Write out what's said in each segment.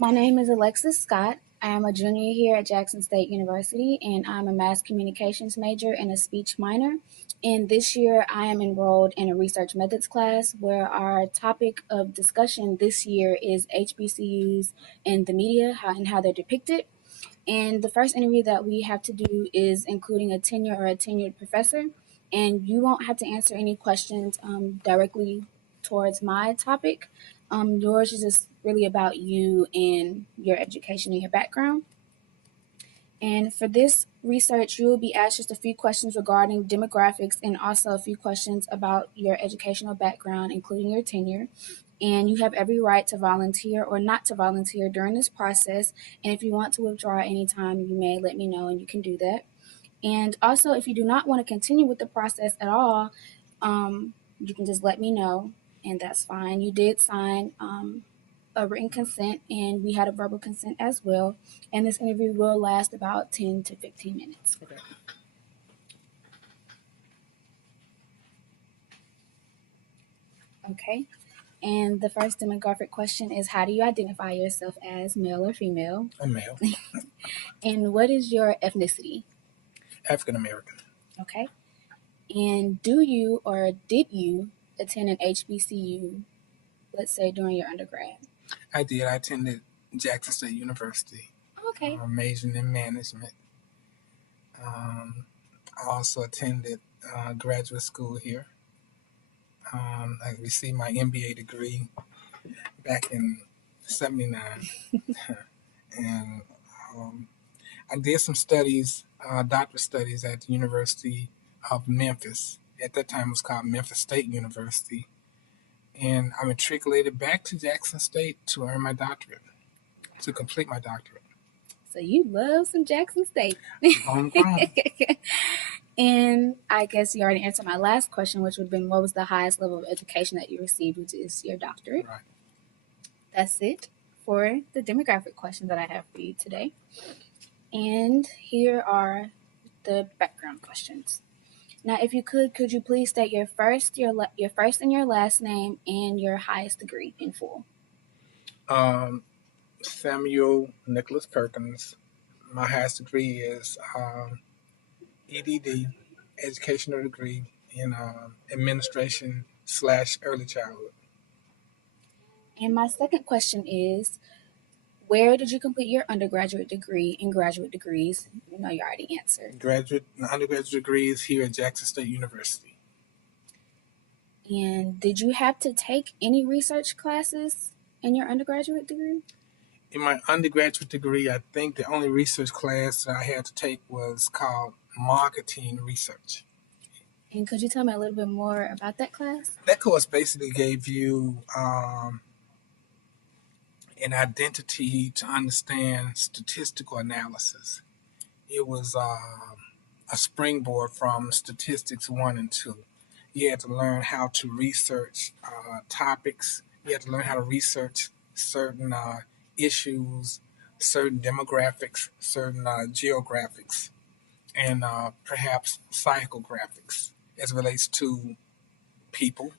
My name is Alexis Scott. I am a junior here at Jackson State University, and I'm a mass communications major and a speech minor. And this year, I am enrolled in a research methods class where our topic of discussion this year is HBCUs in the media and how they're depicted. And the first interview that we have to do is including a tenure or a tenured professor. And you won't have to answer any questions directly towards my topic. Yours is just really about you and your education and your background. And for this research, you will be asked just a few questions regarding demographics and also a few questions about your educational background, including your tenure. And you have every right to volunteer or not to volunteer during this process. And if you want to withdraw at any time, you may let me know and you can do that. And also, if you do not want to continue with the process at all, you can just let me know, and that's fine. You did sign a written consent, and we had a verbal consent as well. And this interview will last about 10 to 15 minutes. Okay. And the first demographic question is, how do you identify yourself as male or female? I'm male. And what is your ethnicity? African American. Okay. And do you or did you attend an HBCU, let's say during your undergrad? I did. I attended Jackson State University. Okay. Majoring in management. I also attended graduate school here. I received my MBA degree back in '79. And I did some studies, doctorate studies at the University of Memphis. At that time, it was called Memphis State University. And I matriculated back to Jackson State to earn my doctorate, to complete my doctorate. So you love some Jackson State. Homegrown. And I guess you already answered my last question, which would have been, what was the highest level of education that you received, which is your doctorate. Right. That's it for the demographic questions that I have for you today. And here are the background questions. Now, if you could you please state your first and your last name and your highest degree in full? Samuel Nicholas Perkins. My highest degree is EDD, educational degree in administration / early childhood. And my second question is, where did you complete your undergraduate degree and graduate degrees? You know, you already answered. Undergraduate degrees here at Jackson State University. And did you have to take any research classes in your undergraduate degree? In my undergraduate degree, I think the only research class that I had to take was called marketing research. And could you tell me a little bit more about that class? That course basically gave you an identity to understand statistical analysis. It was a springboard from statistics 1 and 2. You had to learn how to research topics. You had to learn how to research certain issues, certain demographics, certain geographics, and perhaps psychographics as it relates to people,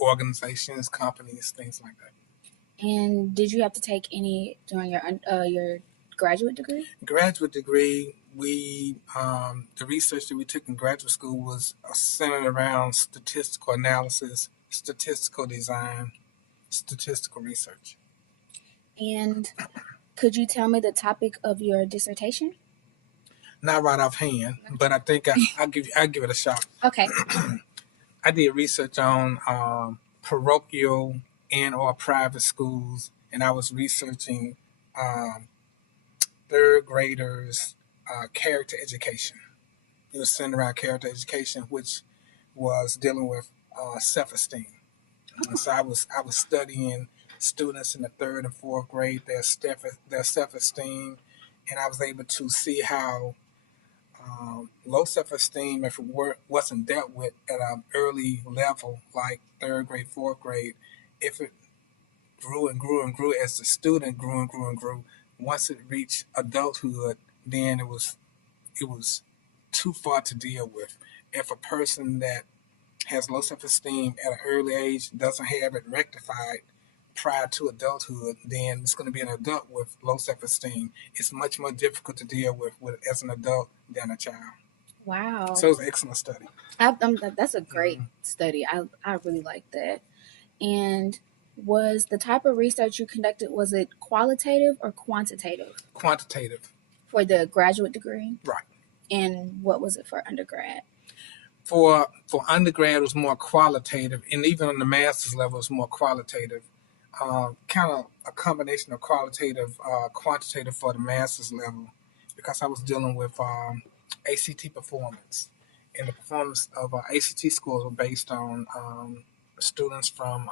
organizations, companies, things like that. And did you have to take any during your graduate degree? Graduate degree, we the research that we took in graduate school was centered around statistical analysis, statistical design, statistical research. And could you tell me the topic of your dissertation? Not right offhand, but I think I'll give it a shot. Okay. I did research on parochial and or private schools, and I was researching third graders' character education. It was centered around character education, which was dealing with self-esteem. And so I was studying students in the third and fourth grade, their self-esteem, and I was able to see how low self-esteem, if it wasn't dealt with at an early level, like third grade, fourth grade, if it grew and grew and grew as the student grew and grew and grew, once it reached adulthood, then it was too far to deal with. If a person that has low self-esteem at an early age doesn't have it rectified, prior to adulthood, then it's going to be an adult with low self-esteem. It's much more difficult to deal with as an adult than a child. Wow. So it's an excellent study. That's a great study. I really like that. And was the type of research you conducted, was it qualitative or quantitative Quantitative. for the graduate degree? Right. And what was it for undergrad? For undergrad, it was more qualitative, and even on the master's level, it's more qualitative. Kind of a combination of qualitative, quantitative for the master's level, because I was dealing with ACT performance, and the performance of ACT scores were based on students from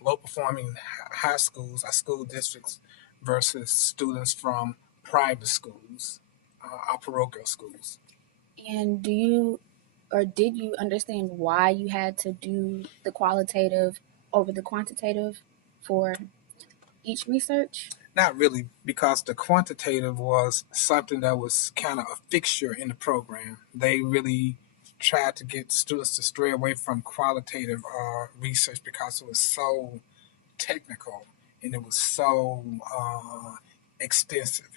low performing high schools, or school districts, versus students from private schools, or parochial schools. And did you understand why you had to do the qualitative over the quantitative for each research? Not really, because the quantitative was something that was kind of a fixture in the program. They really tried to get students to stray away from qualitative research because it was so technical and it was so extensive.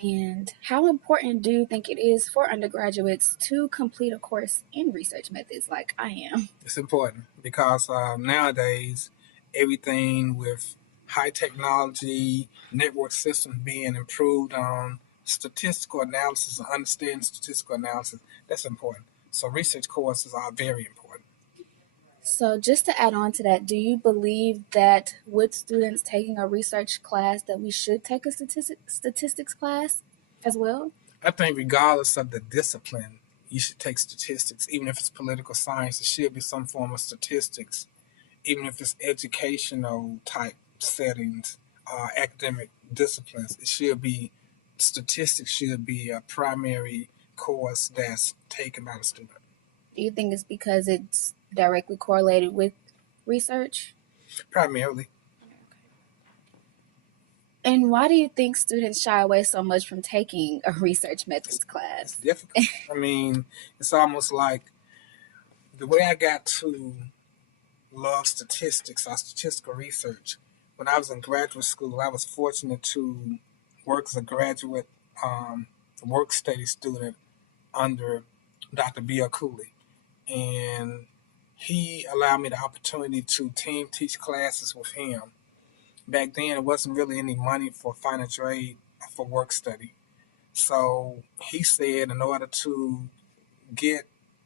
And how important do you think it is for undergraduates to complete a course in research methods like I am? It's important because nowadays everything with high technology, network systems being improved on, statistical analysis and understanding statistical analysis, that's important. So research courses are very important. So, just to add on to that, do you believe that with students taking a research class, that we should take a statistics class as well? I think regardless of the discipline, you should take statistics. Even if it's political science, it should be some form of statistics. Even if it's educational type settings, academic disciplines, it should be statistics should be a primary course that's taken by the student. Do you think it's because it's directly correlated with research? Primarily. And why do you think students shy away so much from taking a research methods It's class? difficult. I mean, it's almost like the way I got to love statistics or statistical research. When I was in graduate school, I was fortunate to work as a graduate work study student under Dr. B.L. Cooley. And he allowed me the opportunity to team teach classes with him. Back then, it wasn't really any money for financial aid for work study. So he said, in order to get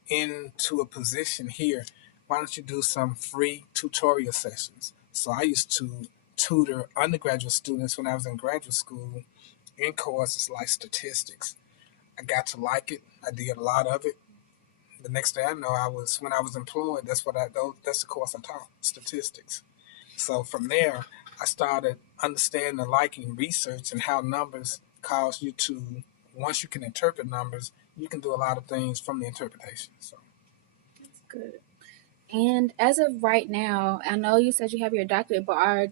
into a position here, why don't you do some free tutorial sessions? So I used to tutor undergraduate students when I was in graduate school in courses like statistics. I got to like it. I did a lot of it. The next thing I know, when I was employed. That's the course I taught, statistics. So from there, I started understanding and liking research and how numbers cause you to. Once you can interpret numbers, you can do a lot of things from the interpretation. So That's good. And as of right now, I know you said you have your doctorate, but are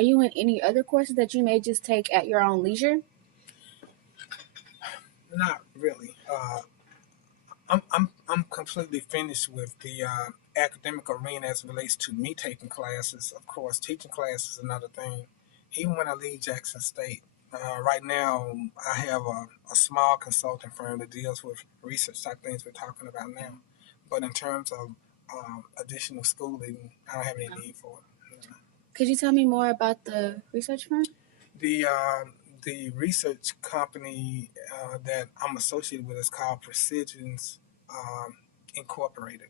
you in any other courses that you may just take at your own leisure? not really. I'm completely finished with the academic arena as it relates to me taking classes. Of course, teaching classes is another thing. Even when I leave Jackson State, right now I have a small consulting firm that deals with research type things we're talking about now. But in terms of additional schooling, I don't have any need for it. Could you tell me more about the research firm? The the research company that I'm associated with is called Precisions Incorporated,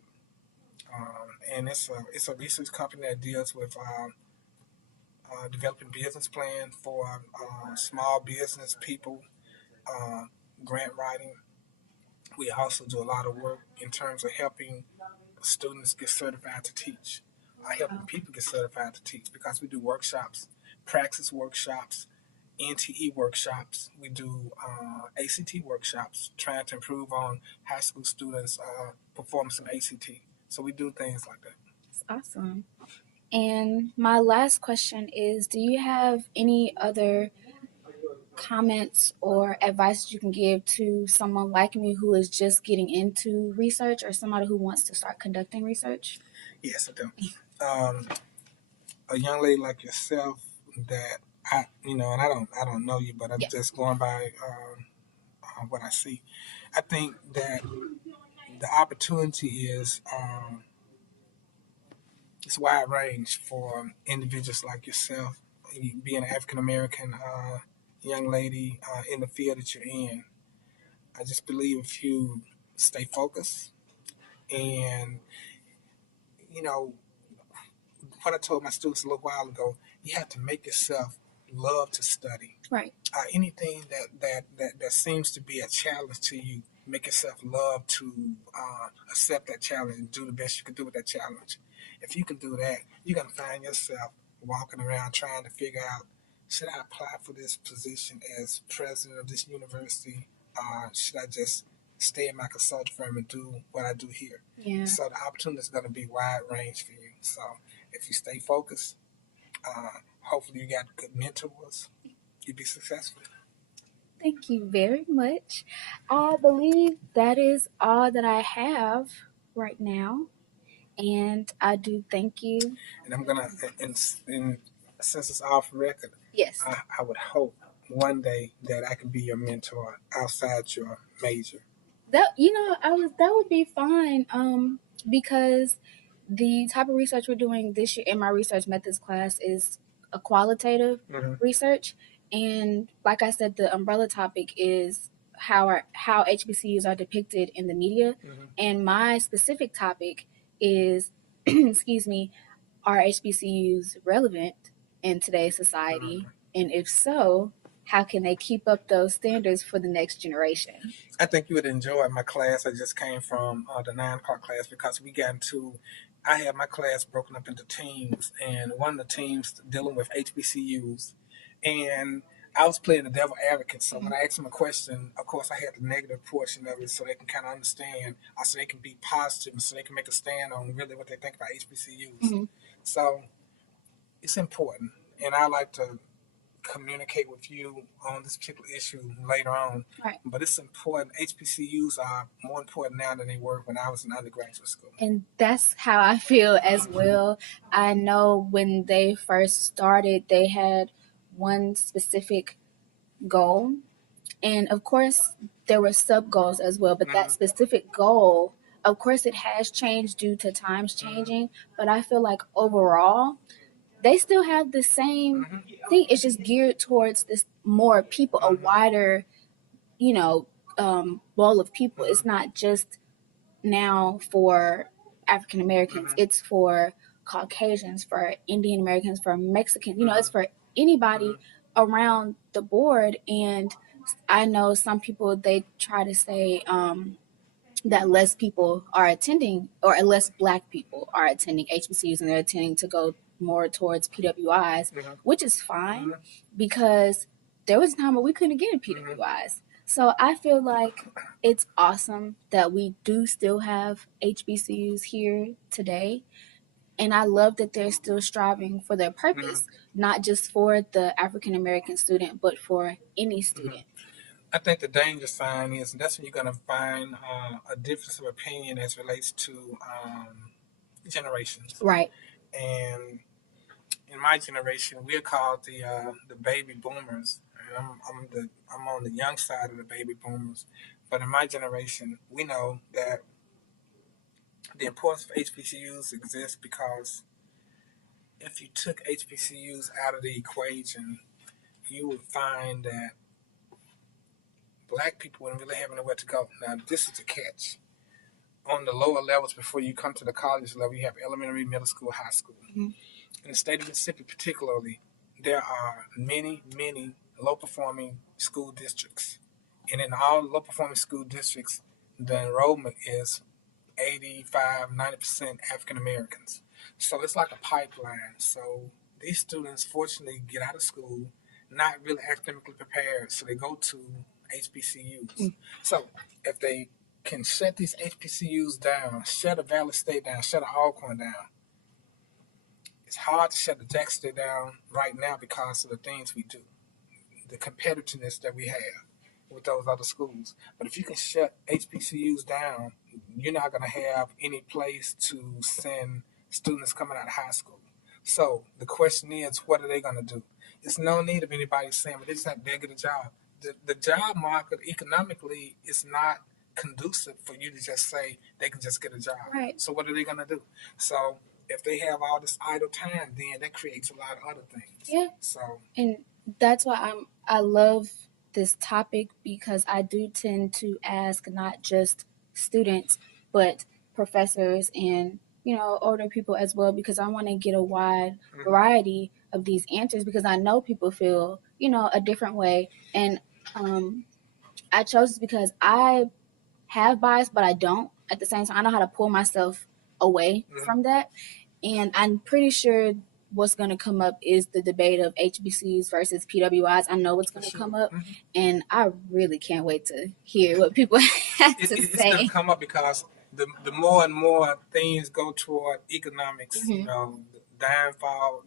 and it's a research company that deals with developing business plan for small business people, uh, grant writing. We also do a lot of work in terms of helping students get certified to teach. Helping people get certified to teach because we do workshops, praxis workshops, NTE workshops. We do ACT workshops, trying to improve on high school students' performance in ACT. So we do things like that. That's awesome. And my last question is, do you have any other comments or advice you can give to someone like me who is just getting into research or somebody who wants to start conducting research? Yes, I do. A young lady like yourself that and I don't know you, but I'm just going by what I see. I think that the opportunity is it's wide range for individuals like yourself, being an African American young lady in the field that you're in. I just believe if you stay focused and you know what I told my students a little while ago, you have to make yourself love to study. Right. Anything that seems to be a challenge to you, make yourself love to accept that challenge and do the best you can do with that challenge. If you can do that, you're going to find yourself walking around trying to figure out, should I apply for this position as president of this university? Should I just stay in my consulting firm and do what I do here? Yeah. So the opportunity is going to be wide range for you. So if you stay focused, hopefully you got good mentors, you'll be successful. Thank you very much. I believe that is all that I have right now. And I do thank you. And I'm gonna, and since it's off record, Yes. I would hope one day that I can be your mentor outside your major. That that would be fine. Because the type of research we're doing this year in my research methods class is a qualitative research, and like I said, the umbrella topic is how HBCUs are depicted in the media, and my specific topic is, excuse me, are HBCUs relevant in today's society, and if so, how can they keep up those standards for the next generation? I think you would enjoy my class. I just came from the 9 o'clock class because I have my class broken up into teams, and one of the teams dealing with HBCUs, and I was playing the devil advocate. So when I asked them a question, of course I had the negative portion of it, so they can kind of understand, so they can be positive, so they can make a stand on really what they think about HBCUs. So it's important, and I like to communicate with you on this particular issue later on. Right. But it's important. HBCUs are more important now than they were when I was in undergraduate school. And that's how I feel as well. I know when they first started, they had one specific goal. And of course, there were sub goals as well. But that specific goal, of course, it has changed due to times changing. But I feel like overall, they still have the same thing. It's just geared towards this more people, a wider, bowl of people. It's not just now for African Americans. It's for Caucasians, for Indian Americans, for Mexicans. It's for anybody around the board. And I know some people, they try to say that less people are attending, or less Black people are attending HBCUs, and they're attending to go more towards PWIs, which is fine because there was a time where we couldn't get in PWIs. So I feel like it's awesome that we do still have HBCUs here today. And I love that they're still striving for their purpose, not just for the African American student, but for any student. I think the danger sign is that's when you're going to find a difference of opinion as relates to generations. Right. And in my generation, we're called the baby boomers. And I'm on the young side of the baby boomers. But in my generation, we know that the importance of HBCUs exists because if you took HBCUs out of the equation, you would find that Black people wouldn't really have anywhere to go. Now, this is the catch. On the lower levels, before you come to the college level, you have elementary, middle school, high school. In the state of Mississippi particularly, there are many, many low-performing school districts. And in all low-performing school districts, the enrollment is 85, 90% African Americans. So it's like a pipeline. So these students fortunately get out of school not really academically prepared, so they go to HBCUs. So if they can shut these HBCUs down, shut a Valley State down, shut an Alcorn down, it's hard to shut the Jackson State down right now because of the things we do. the competitiveness that we have with those other schools. But if you can shut HBCUs down, you're not going to have any place to send students coming out of high school. So the question is, what are they going to do? It's no need of anybody saying, well, they just have to get a job. The job market economically is not conducive for you to just say they can just get a job. Right. So what are they going to do? So if they have all this idle time, then that creates a lot of other things. Yeah. So, and that's why I love this topic, because I do tend to ask not just students, but professors and, older people as well, because I want to get a wide variety of these answers, because I know people feel, a different way. And I chose this because I have bias, but I don't. At the same time, I know how to pull myself away from that. And I'm pretty sure what's going to come up is the debate of HBCUs versus PWIs. I know what's going to come up, and I really can't wait to hear what people have to say. It's going to come up because the more and more things go toward economics, downfall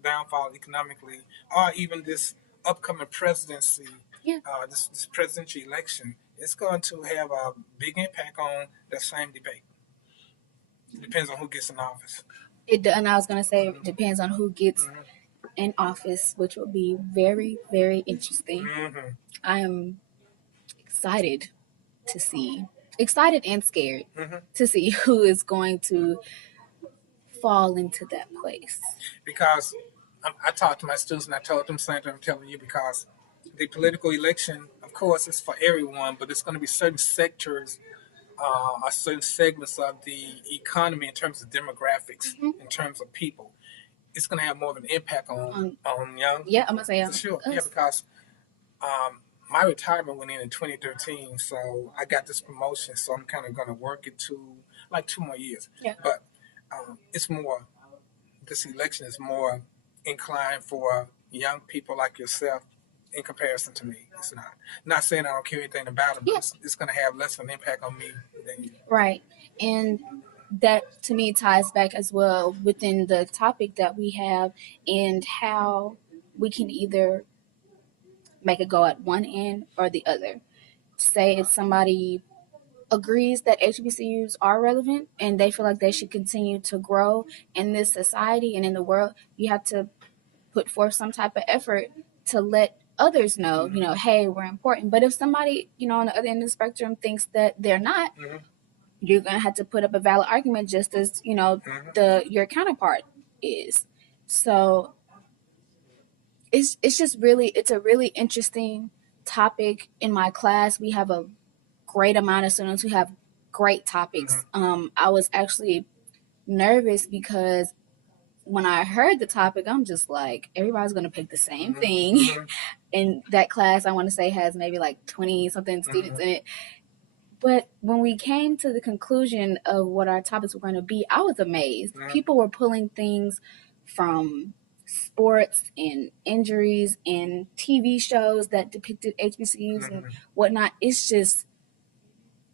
economically, or even this upcoming presidency, this presidential election, it's going to have a big impact on that same debate. It depends on who gets in office. And I was going to say, it depends on who gets in office, which will be very, very interesting. I am excited and scared to see who is going to fall into that place. Because I talked to my students and I told them the same thing I'm telling you, because the political election, of course, is for everyone, but it's going to be certain sectors or certain segments of the economy in terms of demographics, in terms of people. It's going to have more of an impact on young. Yeah, I'm going to say for sure. Yeah, because my retirement went in 2013, so I got this promotion, so I'm kind of going to work it to like 2 more years. Yeah. But it's more, this election is more inclined for young people like yourself in comparison to me. It's not saying I don't care anything about it, but it's going to have less of an impact on me than you. Right. And that to me ties back as well within the topic that we have, and how we can either make it go at one end or the other. Say if somebody agrees that HBCUs are relevant and they feel like they should continue to grow in this society and in the world, you have to put forth some type of effort to let others know, hey, we're important. But if somebody, on the other end of the spectrum thinks that they're not, you're going to have to put up a valid argument, just as, your counterpart is. So it's a really interesting topic. In my class, we have a great amount of students who have great topics. I was actually nervous because when I heard the topic, I'm just like, everybody's going to pick the same thing. And that class, I want to say, has maybe like 20 something students in it. But when we came to the conclusion of what our topics were going to be, I was amazed. People were pulling things from sports and injuries and TV shows that depicted HBCUs and whatnot. It's just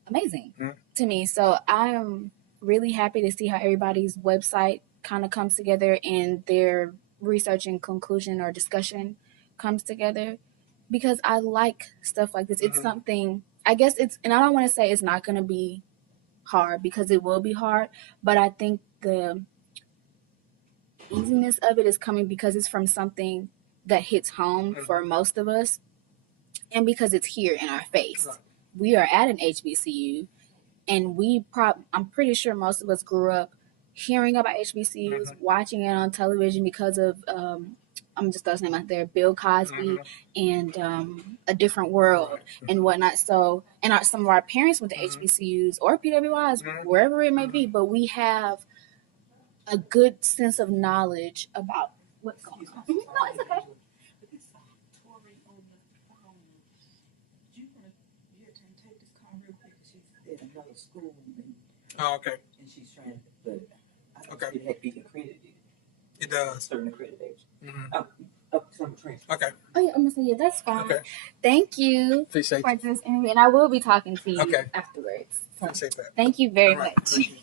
amazing to me. So I'm really happy to see how everybody's website kind of comes together and their research and conclusion or discussion comes together, because I like stuff like this. It's something, I guess and I don't want to say it's not going to be hard, because it will be hard, but I think the easiness of it is coming because it's from something that hits home for most of us, and because it's here in our face. We are at an HBCU, and I'm pretty sure most of us grew up hearing about HBCUs, watching it on television because of, I'm just throwing his name out there, Bill Cosby and A Different World and whatnot. So, and some of our parents went to HBCUs or PWIs, wherever it may be, but we have a good sense of knowledge about what's going on. No, it's okay. School. Oh, okay. And she's trying, but I Okay. it had to be accredited. It does. Certain accreditation. Up to some training. Okay. Oh yeah, I'm gonna say that's fine. Okay. Thank you Appreciate for this interview, and I will be talking to you afterwards. Appreciate that. Thank you very All right. much. Thank you.